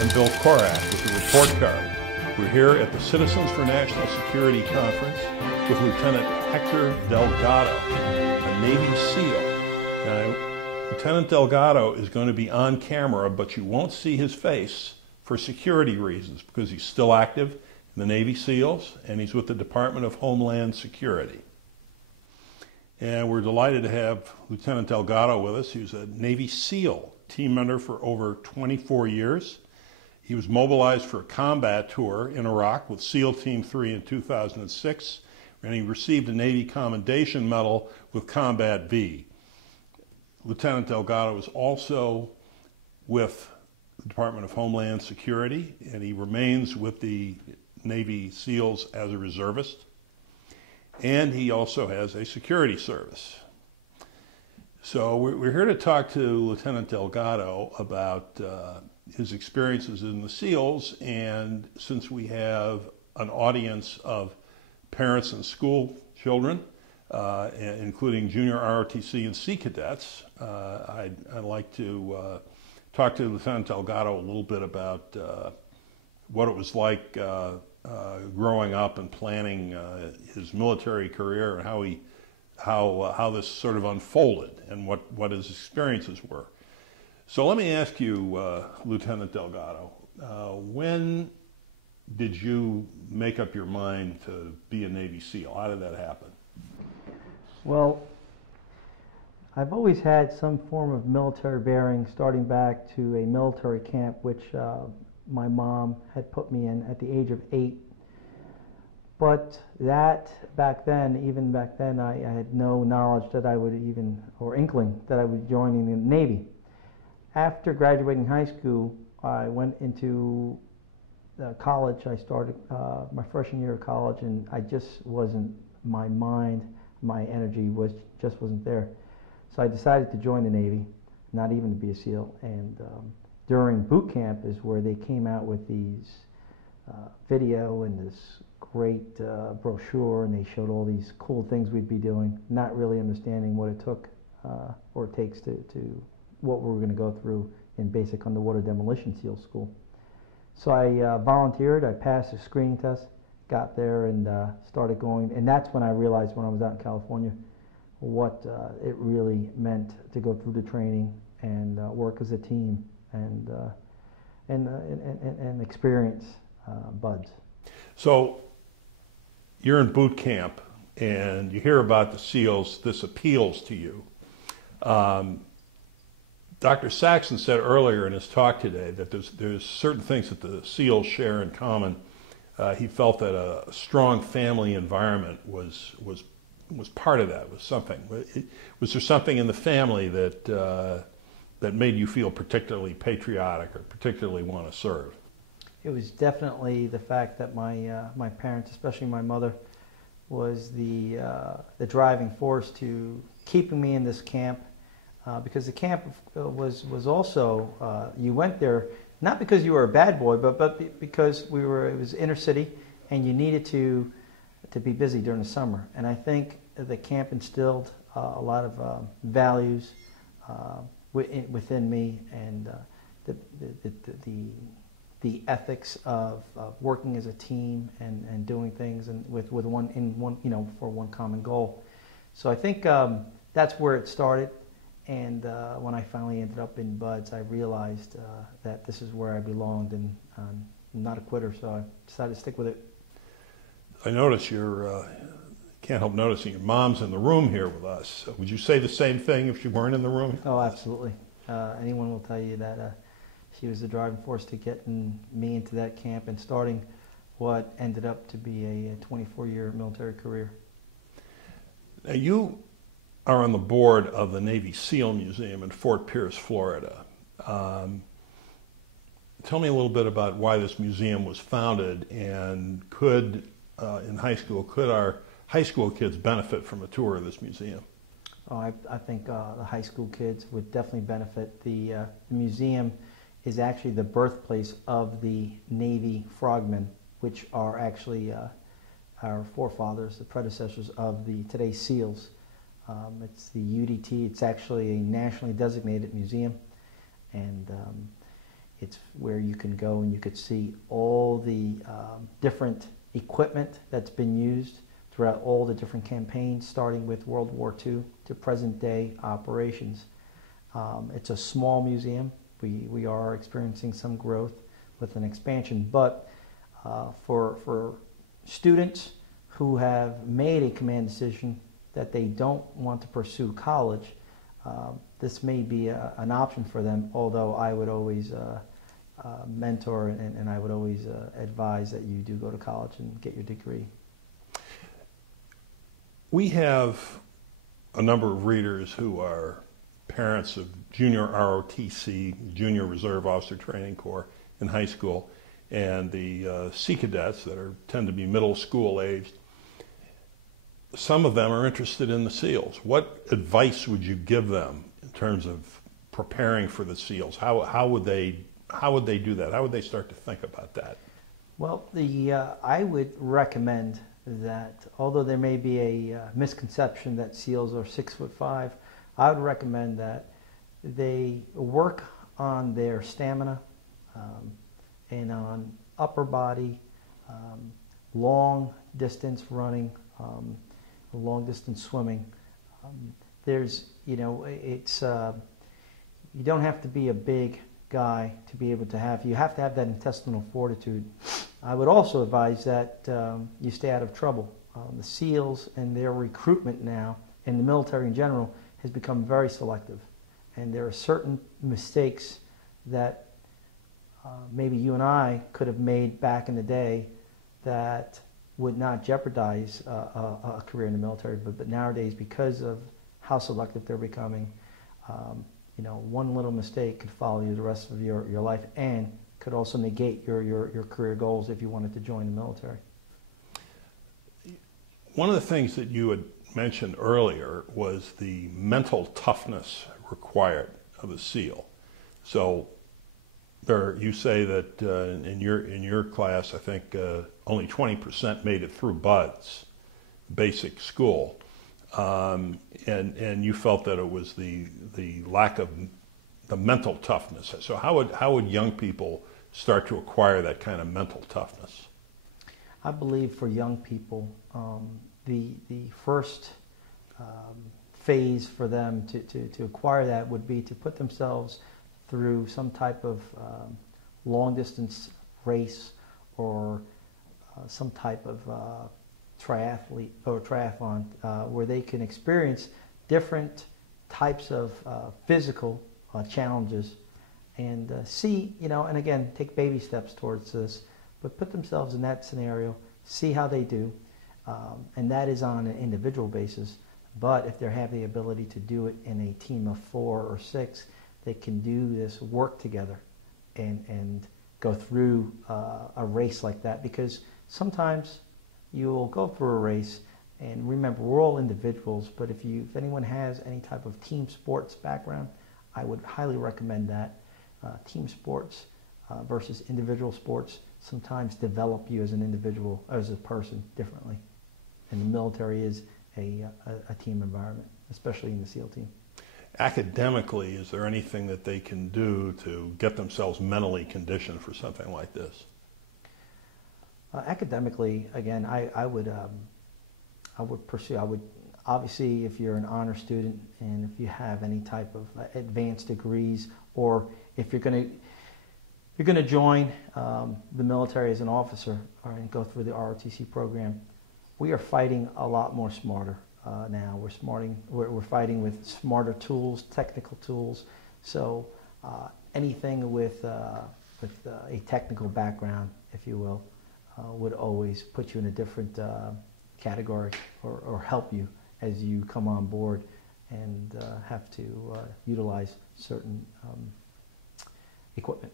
I'm Bill Korach with the report card. We're here at the Citizens for National Security Conference with Lieutenant Hector Delgado, a Navy SEAL. Now, Lieutenant Delgado is going to be on camera, but you won't see his face for security reasons because he's still active in the Navy SEALs and he's with the Department of Homeland Security. And we're delighted to have Lieutenant Delgado with us. He was a Navy SEAL team member for over 24 years. He was mobilized for a combat tour in Iraq with SEAL Team 3 in 2006, and he received a Navy Commendation Medal with Combat V. Lieutenant Delgado is also with the Department of Homeland Security, and he remains with the Navy SEALs as a reservist. And he also has a security service. So we're here to talk to Lieutenant Delgado about his experiences in the SEALs, and since we have an audience of parents and school children, including junior ROTC and Sea Cadets, I'd like to talk to Lieutenant Delgado a little bit about what it was like growing up and planning his military career and how this sort of unfolded and what his experiences were. So let me ask you, Lieutenant Delgado, when did you make up your mind to be a Navy SEAL? How did that happen? Well, I've always had some form of military bearing, starting back to a military camp which my mom had put me in at the age of 8. But that, even back then, I had no knowledge that I would even, or inkling that I would be joining the Navy. After graduating high school, I went into college. I started my freshman year of college, and I just wasn't, my mind, my energy just wasn't there. So I decided to join the Navy, not even to be a SEAL. And during boot camp is where they came out with these video and this great brochure, and they showed all these cool things we'd be doing, not really understanding what it took or it takes to what we were going to go through in basic underwater demolition SEAL school. So I volunteered, I passed a screening test, got there and started going, and that's when I realized, when I was out in California, what it really meant to go through the training and work as a team and experience buds. So you're in boot camp and you hear about the SEALs, this appeals to you. Dr. Saxon said earlier in his talk today that there's certain things that the SEALs share in common. He felt that a strong family environment was part of that, was something. Was there something in the family that made you feel particularly patriotic or particularly want to serve? It was definitely the fact that my parents, especially my mother, was the driving force to keeping me in this camp, because the camp was also, you went there not because you were a bad boy, but because it was inner city and you needed to be busy during the summer. And I think the camp instilled a lot of values within me, and the ethics of working as a team and doing things and with one for one common goal. So I think that's where it started. And when I finally ended up in BUD/S, I realized that this is where I belonged, and I'm not a quitter, so I decided to stick with it. I notice can't help noticing your mom's in the room here with us. Would you say the same thing if she weren't in the room? Oh, absolutely. Anyone will tell you that she was the driving force to getting me into that camp and starting what ended up to be a 24-year military career. Now, you are on the board of the Navy SEAL Museum in Fort Pierce, Florida. Tell me a little bit about why this museum was founded, and in high school, could our high school kids benefit from a tour of this museum? Oh, I think the high school kids would definitely benefit. The museum is actually the birthplace of the Navy frogmen, which are actually our forefathers, the predecessors of today's SEALs. It's the UDT. It's actually a nationally designated museum, and It's where you can go and you could see all the different equipment that's been used throughout all the different campaigns, starting with World War II to present day operations. It's a small museum. We are experiencing some growth with an expansion, but for students who have made a command decision that they don't want to pursue college, this may be an option for them, although I would always mentor and I would always advise that you do go to college and get your degree. We have a number of readers who are parents of junior ROTC, Junior Reserve Officer Training Corps in high school, and the Sea Cadets that tend to be middle school aged. Some of them are interested in the SEALs. What advice would you give them in terms of preparing for the SEALs? How would they do that? How would they start to think about that? Well, I would recommend that, although there may be a misconception that SEALs are 6'5", I would recommend that they work on their stamina and on upper body, long distance running, long distance swimming. There's, it's you don't have to be a big guy to be able to have. You have to have that intestinal fortitude. I would also advise that you stay out of trouble. The SEALs and their recruitment now, and the military in general, has become very selective. And there are certain mistakes that maybe you and I could have made back in the day that would not jeopardize a career in the military. But nowadays, because of how selective they're becoming, one little mistake could follow you the rest of your life, and could also negate your career goals if you wanted to join the military. One of the things that you had mentioned earlier was the mental toughness required of a SEAL. So you say that in your class, I think only 20% made it through BUD/S, basic school, and you felt that it was the lack of the mental toughness. So how would young people start to acquire that kind of mental toughness? I believe for young people, the first phase for them to acquire that would be to put themselves through some type of long distance race or some type of triathlete or triathlon where they can experience different types of physical challenges and see, and again, take baby steps towards this, but put themselves in that scenario, see how they do, and that is on an individual basis. But if they have the ability to do it in a team of 4 or 6, they can do this work together and go through a race like that, because sometimes you'll go through a race, and remember, we're all individuals, but if anyone has any type of team sports background, I would highly recommend that. Team sports versus individual sports sometimes develop you as an individual, as a person, differently. And the military is a team environment, especially in the SEAL team. Academically, is there anything that they can do to get themselves mentally conditioned for something like this? Academically, again, I would pursue. Obviously, if you're an honor student and if you have any type of advanced degrees, or if you're going to join the military as an officer and go through the ROTC program, we are fighting a lot more smarter now. We're fighting with smarter tools, technical tools. So anything with a technical background, if you will, would always put you in a different category or help you as you come on board and have to utilize certain equipment.